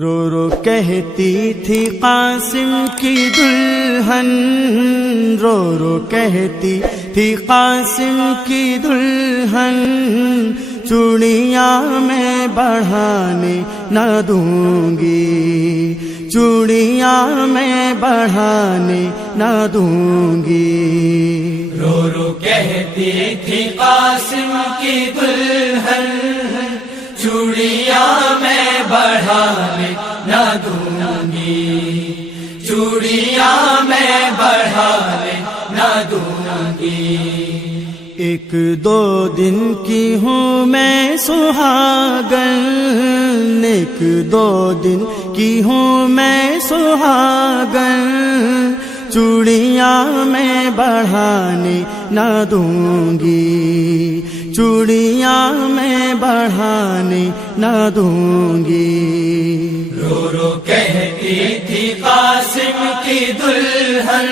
رو رو کہتی تھی قاسم کی دلہن، رو رو کہتی تھی قاسم کی دلہن، چوڑیاں میں بڑھانے نہ دوں گی، چوڑیاں میں بڑھانے نہ دوں گی۔ رو رو کہتی تھی قاسم کی دلہن، چوڑیاں میں بڑھانے نہ دوں گی، چوڑیاں میں بڑھانے نہ دوں گی۔ ایک دو دن کی ہوں میں سہاگن، ایک دو دن کی ہوں میں سہاگن، چوڑیاں میں بڑھانے نہ دوں گی، چوڑیاں میں بڑھانے نہ دوں گی۔ رو رو کہتی تھی قاسم کی دلہن،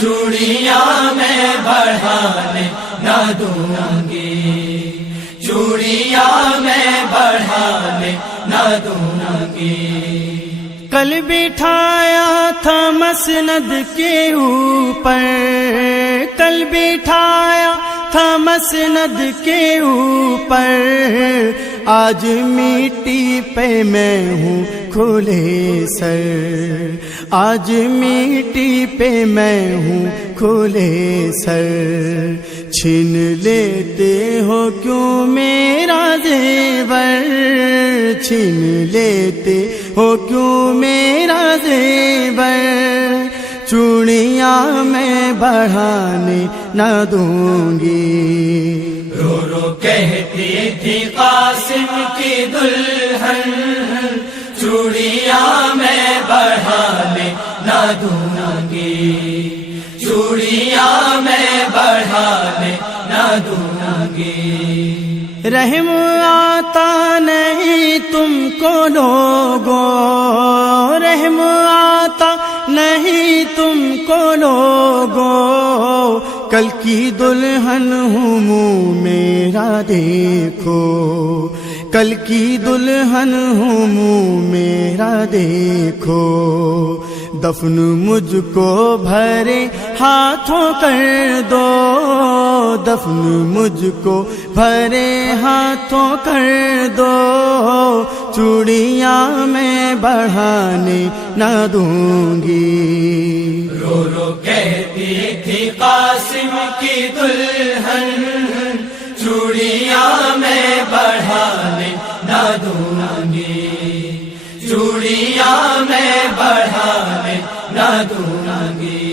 چوڑیاں میں بڑھانے نہ دوں گی، چوڑیاں میں بڑھانے نہ دوں گی۔ کل بٹھایا تھا مسند کے اوپر، کل بٹھایا تھا مسند کے اوپر، آج مٹی پہ میں ہوں کھلے سر، آج مٹی پہ میں ہوں کھلے سر، چھین لیتے ہو کیوں میرا زیور، چھین لیتے ہو کیوں میرا زیور، چوڑیاں میں بڑھانے نہ دوں گی۔ رو رو کہتی تھی قاسم کی دلہن، چوڑیاں میں بڑھانے نہ دوں گی، چوڑیاں میں بڑھانے نہ دوں گی۔ رحم آتا نہیں تم کو لوگوں، رحم آتا نہیں تم کو لوگوں، کل کی دلہن ہوں منہ میرا دیکھو، کل کی دلہن ہوں منہ میرا دیکھو، دفن مجھ کو بھرے ہاتھوں کر دو، دفن مجھ کو بھرے ہاتھوں کر دو، چوڑیاں میں بڑھانے نہ دوں گی۔ رو رو کہتی تھی قاسم کی دلہن، چوڑیاں میں بڑھانے نہ دوں گی، چوڑیاں میں بڑھانے نہ دوں گی۔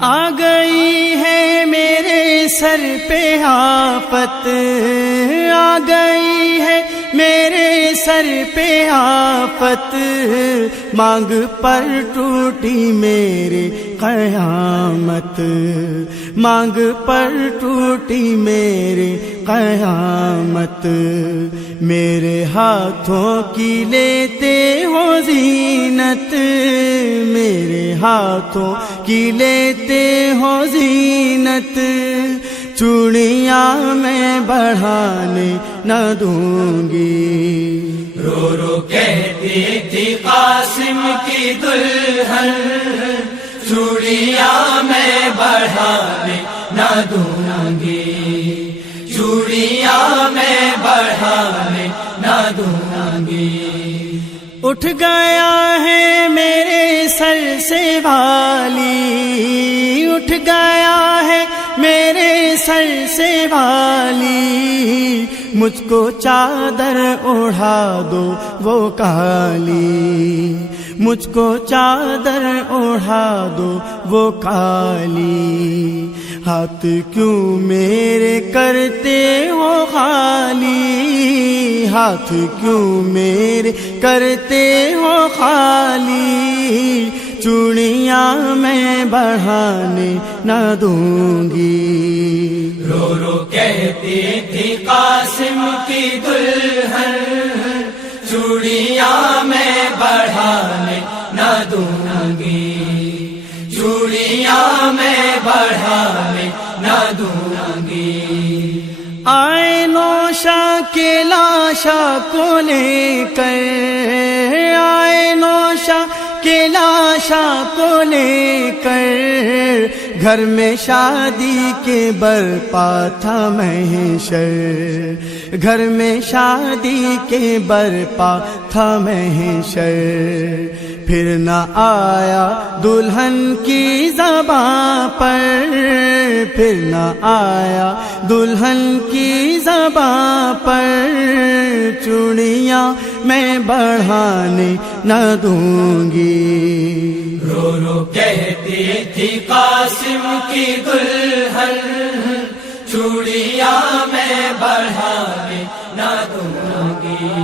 آ گئی ہے میرے سر پہ آفت، آ گئی ہے میرے سر پہ آفت، مانگ پر ٹوٹی میرے قیامت، مانگ پر ٹوٹی میرے قیامت، میرے ہاتھوں کی لیتے ہو زینت، میرے ہاتھوں کی لیتے ہو زینت، چوڑیاں میں بڑھانے نہ دوں گی۔ رو رو کہتی تھی قاسم کی دلہن، چوڑیاں میں بڑھانے نہ دوں گی، چوڑیاں میں بڑھانے نہ دوں گی۔ اٹھ گیا ہے میرے سر سے والی، اٹھ گیا ہے میرے سر سے والی، مجھ کو چادر اڑا دو وہ کالی، مجھ کو چادر اڑا دو وہ کالی، ہاتھ کیوں میرے کرتے ہو خالی، ہاتھ کیوں میرے کرتے ہو خالی، چوڑیاں میں بڑھانے نہ دوں گی۔ رو رو کہتی تھی قاسم کی دلہن، چوڑیاں میں بڑھانے نہ دوں گی، چوڑیاں میں بڑھانے نہ دوں گی۔ آئے نوشا کے لاشا کو لے کر کے لاشا کو لے کر گھر میں شادی کے برپا تھا محشر، گھر میں شادی کے برپا تھا محشر، پھر نہ آیا دلہن کی زباں پر، پھر نہ آیا دلہن کی زباں پر، چوڑیاں میں بڑھانے نہ دوں گی۔ رو رو کہتی تھی قاسم کی دلہن، چوڑیاں میں بڑھانے نہ دوں گی،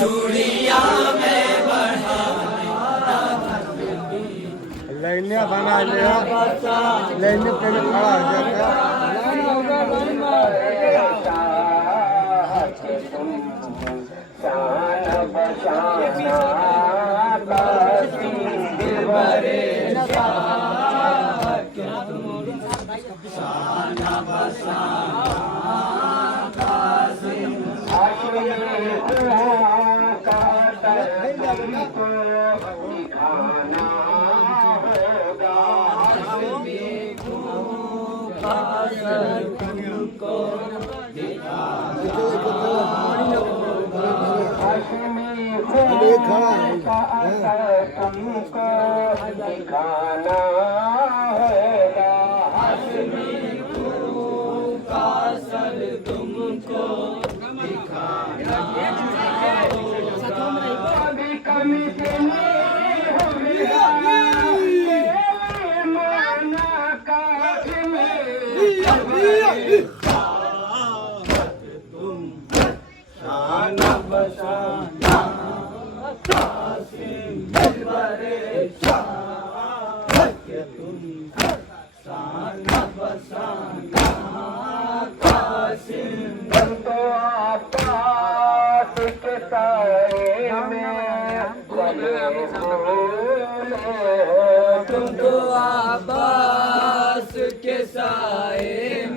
چوڑیاں میں بڑھانے نہ دوں گی۔ لائنیں بنا لیا، لائنیں پہلے کھڑا ہو جاتا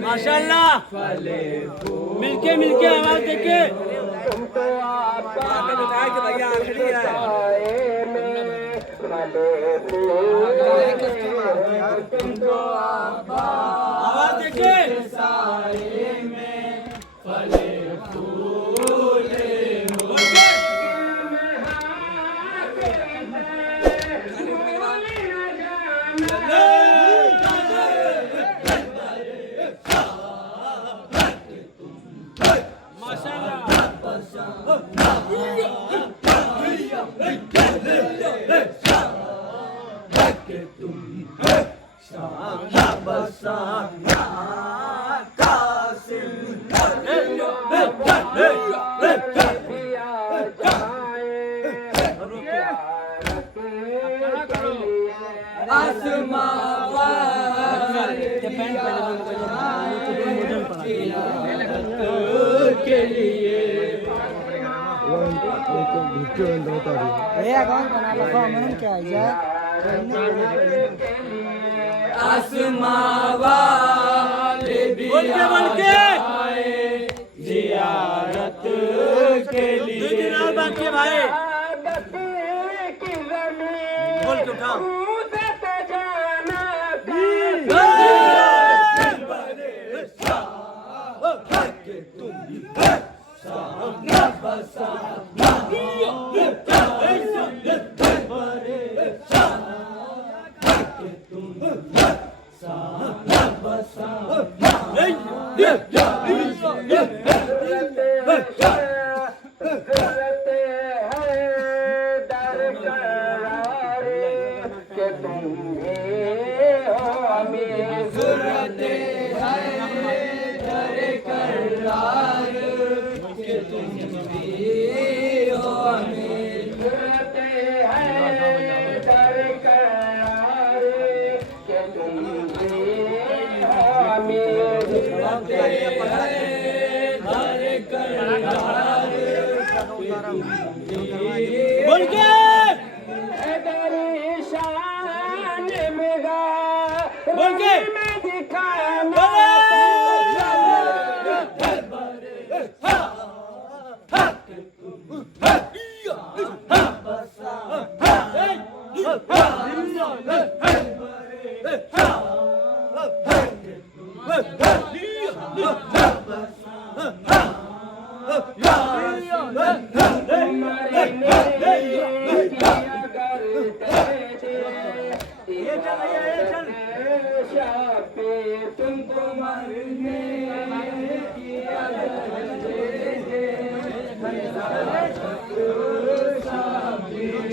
ماشاءاللہ، مل کے آواز دے کے آواز دے کے آسماں والے بھی آئے زیارت کے لیے، بھائی بول کے اٹھا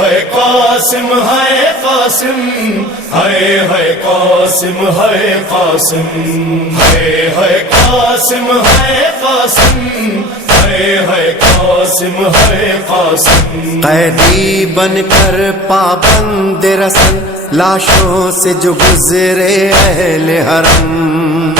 ہے قاسم ہے قاسم ہے قاسم ہے قاسم ہے قاسم ہے قاسم ہے قاسم ہے قاسم قیدی بن کر پابند رسل لاشوں سے جو گزرے اہل حرم،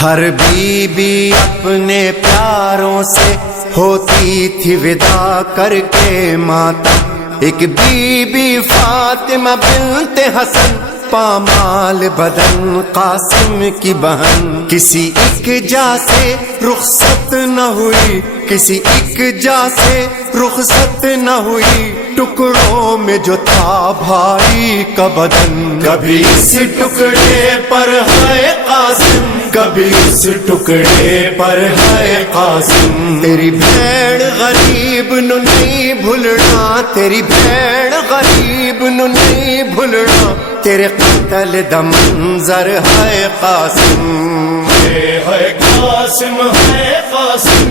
ہر بی بی اپنے پیاروں سے ہوتی تھی ودا کر کے ماتم، ایک بی بی فاطمہ بنت حسن پامال بدن قاسم کی بہن، کسی ایک جا سے رخصت نہ ہوئی، کسی ایک جا سے رخصت نہ ہوئی، ٹکڑوں میں جو تھا بھائی کا بدن، کبھی اس ٹکڑے پر ہے قاسم، کبھی اس ٹکڑے پر ہے قاسم، تیری بھیڑ غریب نو نہیں بھولنا، تیری بھیڑ غریب نو نہیں بھولنا، تیرے قتل دا منظر ہے قاسم، ہے قاسم ہے قاسم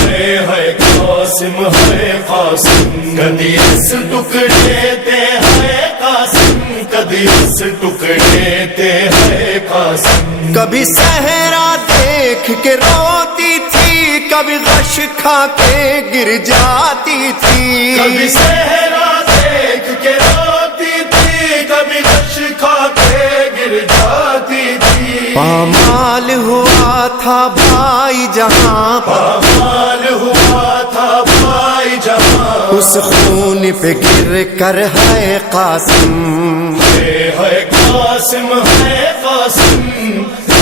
ہے قاسم ہے قاسم، کدی اس ٹکڑے تے ہے قاسم، کدی اس ٹکڑے تے ہے قاسم، کبھی صحرا دیکھ کے روتی تھی، کبھی غش کھا کے گر جاتی تھی، کبھی صحرا دیکھ کے روتی تھی، کبھی غش کھا کے گر جاتی تھی، پامال ہوا تھا بھائی جہاں، پامال ہوا تھا بھائی جہاں، اس خون پہ گر کر ہے قاسم، ہے قاسم ہے قاسم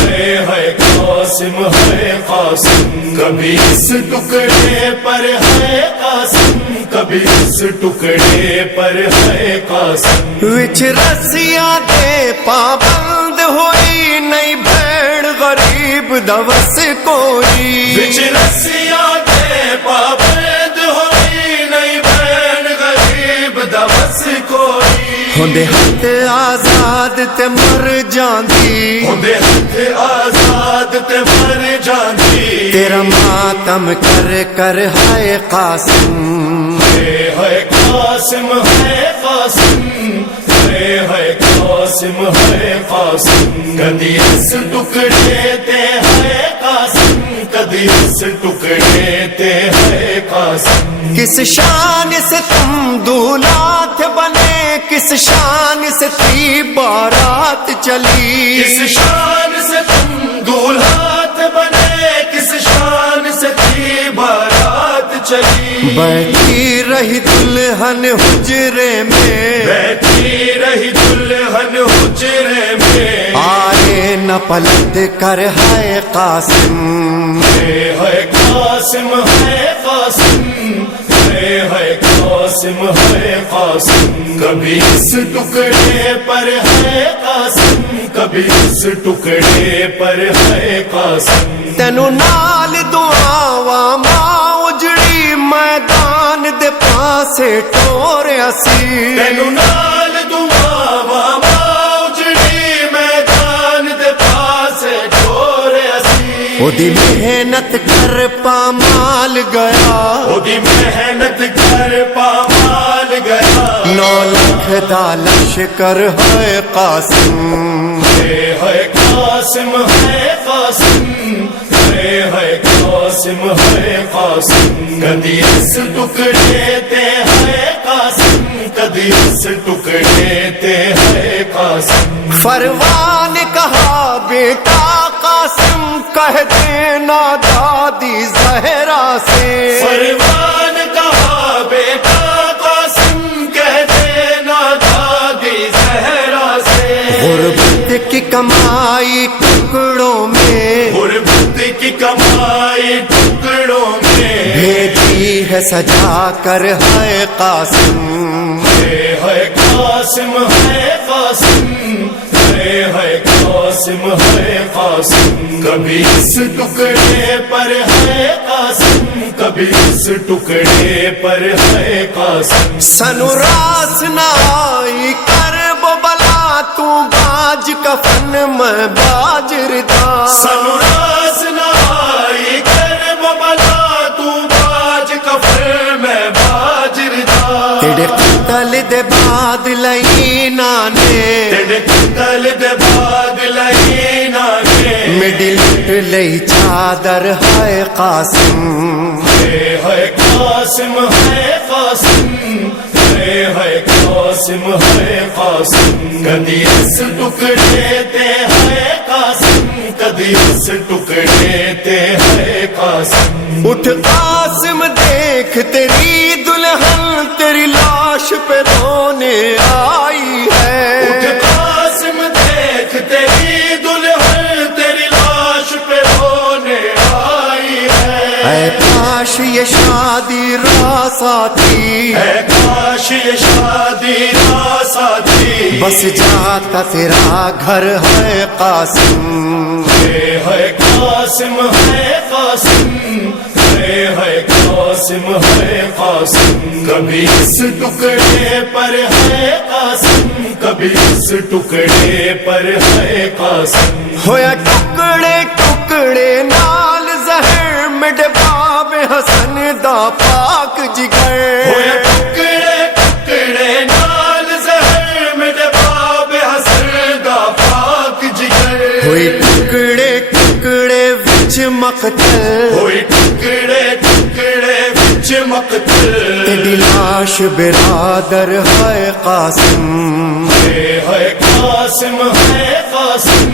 ہے قاسم ہے قاسم، کبھی اس ٹکڑے پر ہے قاسم، کبھی اس ٹکڑے پر ہے قاسم، وچ رسیاں دے پابند ہوئی نہیں بھیڑ غریب دوس کوئی، وچ رسیاں دے پابند ہوئی نہیں بھیڑ غریب دوس کوئی، ہوندے ہاتھ آزاد تے مر جاندی، ہوندے ہاتھ آزاد تے مر جاندی، تیرا ماتم کر کر ہے قاسم، ہے قاسم ہے قاسم ہے قاسم ہے قاسم، کدی اس ٹکڑے تے ہے قاسم، کدی اس ٹکڑے تے ہے قاسم، کس شان سے تم دولات بنے، کس شان سے تھی بارات چلی، کس شان سے تم دولہات بنے، کس شان سے تھی بارات چلی، بیٹھی رہی دلہن حجرے میں، بیٹھی رہی دلہن حجرے میں، آئے نہ پلٹ کر ہے قاسم، ہے قاسم ہے قاسم ہے قاسم ہے قاسم، کبھی اس ٹکڑے پر ہے قاسم، کبھی اس ٹکڑے پر ہے قاسم، تینو نال دعاواں ماں اجڑی میدان دے پاسے ٹوریا سی، تینو نال دعاواں اجڑی میدان دے پاسے ٹوریا سی، اودی محنت کر پامال گیا، اودی محنت کر پامال گیا، 9 لاکھ دا لشکر ہے قاسم، ہے قاسم ہے قاسم ہے قاسم ہے قاسم، کدی اس ٹکڑے تے ہے قاسم، کدی اس ٹکڑے تے ہے قاسم، فروان کہا بیٹا قاسم کہہ دینا دادی زہرا سے، فروان کہا بیٹا قاسم کہہ دینا دادی زہرا سے، غربت کی کمائی ٹکڑوں میں، غربت کی کمائی ٹکڑوں میں، بھیجی ہے سجا کر ہے قاسم، ہے قاسم ہے قاسم ہے قاسم ہے قاسم، کبھی اس ٹکڑے پر ہے قاسم، کبھی اس ٹکڑے پر ہے قاسم، سنو راس نہ آئی کرب بلا تو باج کفن میں باجردا، سنراس نہ آئی کرب بلا تو باج کفر میں باجردا، تیرے قتل دے بعد لئینانے تیرے قتل دے بعد لہینانے میڈی لٹ لئی چادر ہے قاسم ہے قاسم ہے قاسم ہے قاسم ہے قاسم کدی اس ٹکڑے تے ہے قاسم کدی اس ٹکڑے تے ہے قاسم اٹھ قاسم دیکھ تیری دلہن تیری لاش پہ رونے آئی اٹھ ہے قاسم دیکھ تیری دلہن تیری لاش پہ رونے آئی ہے اے کاش یہ شادی راس آتی اے کاش یہ شادی راس آتی بس جاتا تیرا گھر ہے قاسم ہے قاسم ہے قاسم ہے قاسم ہے قاسم کبھی اس ٹکڑے پر ہے قاسم کبھی اس ٹکڑے پر ہے قاسم ہویا ٹکڑے ٹکڑے نال زہر مڈ باب حسن دا پاک جگر ہوئے ٹکڑے ٹکڑے نال زہر میرے باب حسن دا پاک جگر ہوئی ٹکڑے ٹکڑے وچ مقتل ہوئی ٹکڑے ٹکڑے وچ مقتل تیری لاش برادر ہے قاسم ہے قاسم ہے قاسم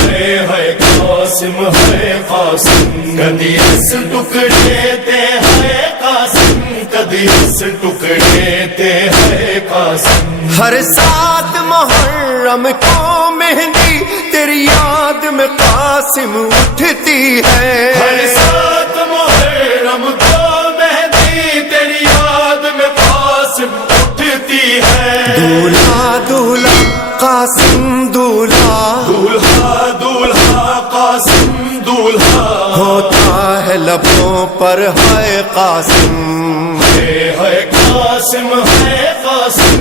ہے قاسم ہے قاسم کدی اس ٹکڑے تے ہے قاسم کدی اس ٹکڑے تے ہے قاسم ہر سات محرم کو مہندی تیری یاد میں قاسم اٹھتی ہے ہر سات محرم کو مہندی تیری یاد میں قاسم اٹھتی ہے دولہا دولہا قاسم دولہا دولہا دولہا قاسم دولہا ہوتا ہے لبوں پر ہے قاسم ہے قاسم ہے قاسم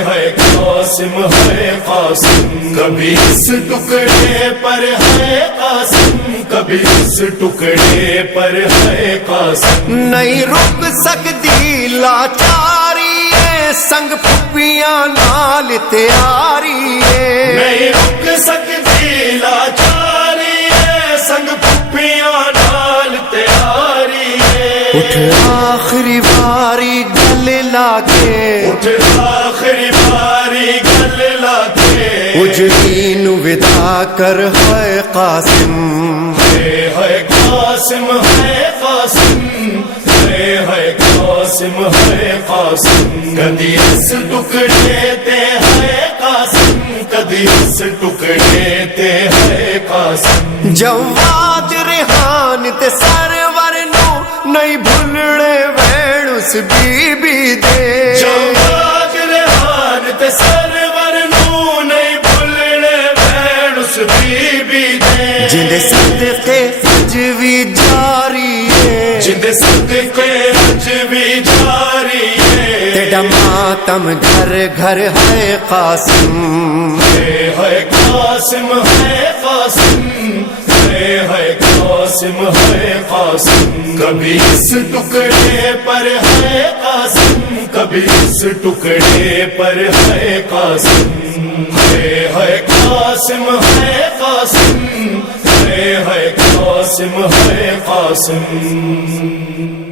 ہے قاسم ہے قاسم کبھی اس ٹکڑے پر ہے قاسم کبھی اس ٹکڑے پر ہے قاسم نہیں رک سکتی لاچاری ہے سنگ پھپیاں نال تیاری ہے نہیں رک سکتی لاچاری ہے سنگ پھپیاں نال تیاری ہے اٹھ آخری باری گلے لاگے اٹھ آخری باری گل لاتے اجڑی نو ودا کر ہے قاسم ہے قاسم ہے قاسم ہے قاسم ہے قاسم کدی اس ٹکڑے تے ہے قاسم کدی اس ٹکڑے تے ہے قاسم جواد ریحان تے سرور نو نہیں بھولنے وین اس بی بی دے جواد ریحان تے سرور نو نہیں بھولنے وین اس بی بی دے جندے صدقے اج بھی جاری ہے جندے صدقے اج بھی جاری ہے تیرا ماتم گھر گھر ہے قاسم ہے قاسم ہے قاسم ہے قاسم ہے قاسم کبھی اس ٹکڑے پر ہے قاسم کبھی اس ٹکڑے پر ہے قاسم ہے قاسم ہے قاسم ہے قاسم ہے قاسم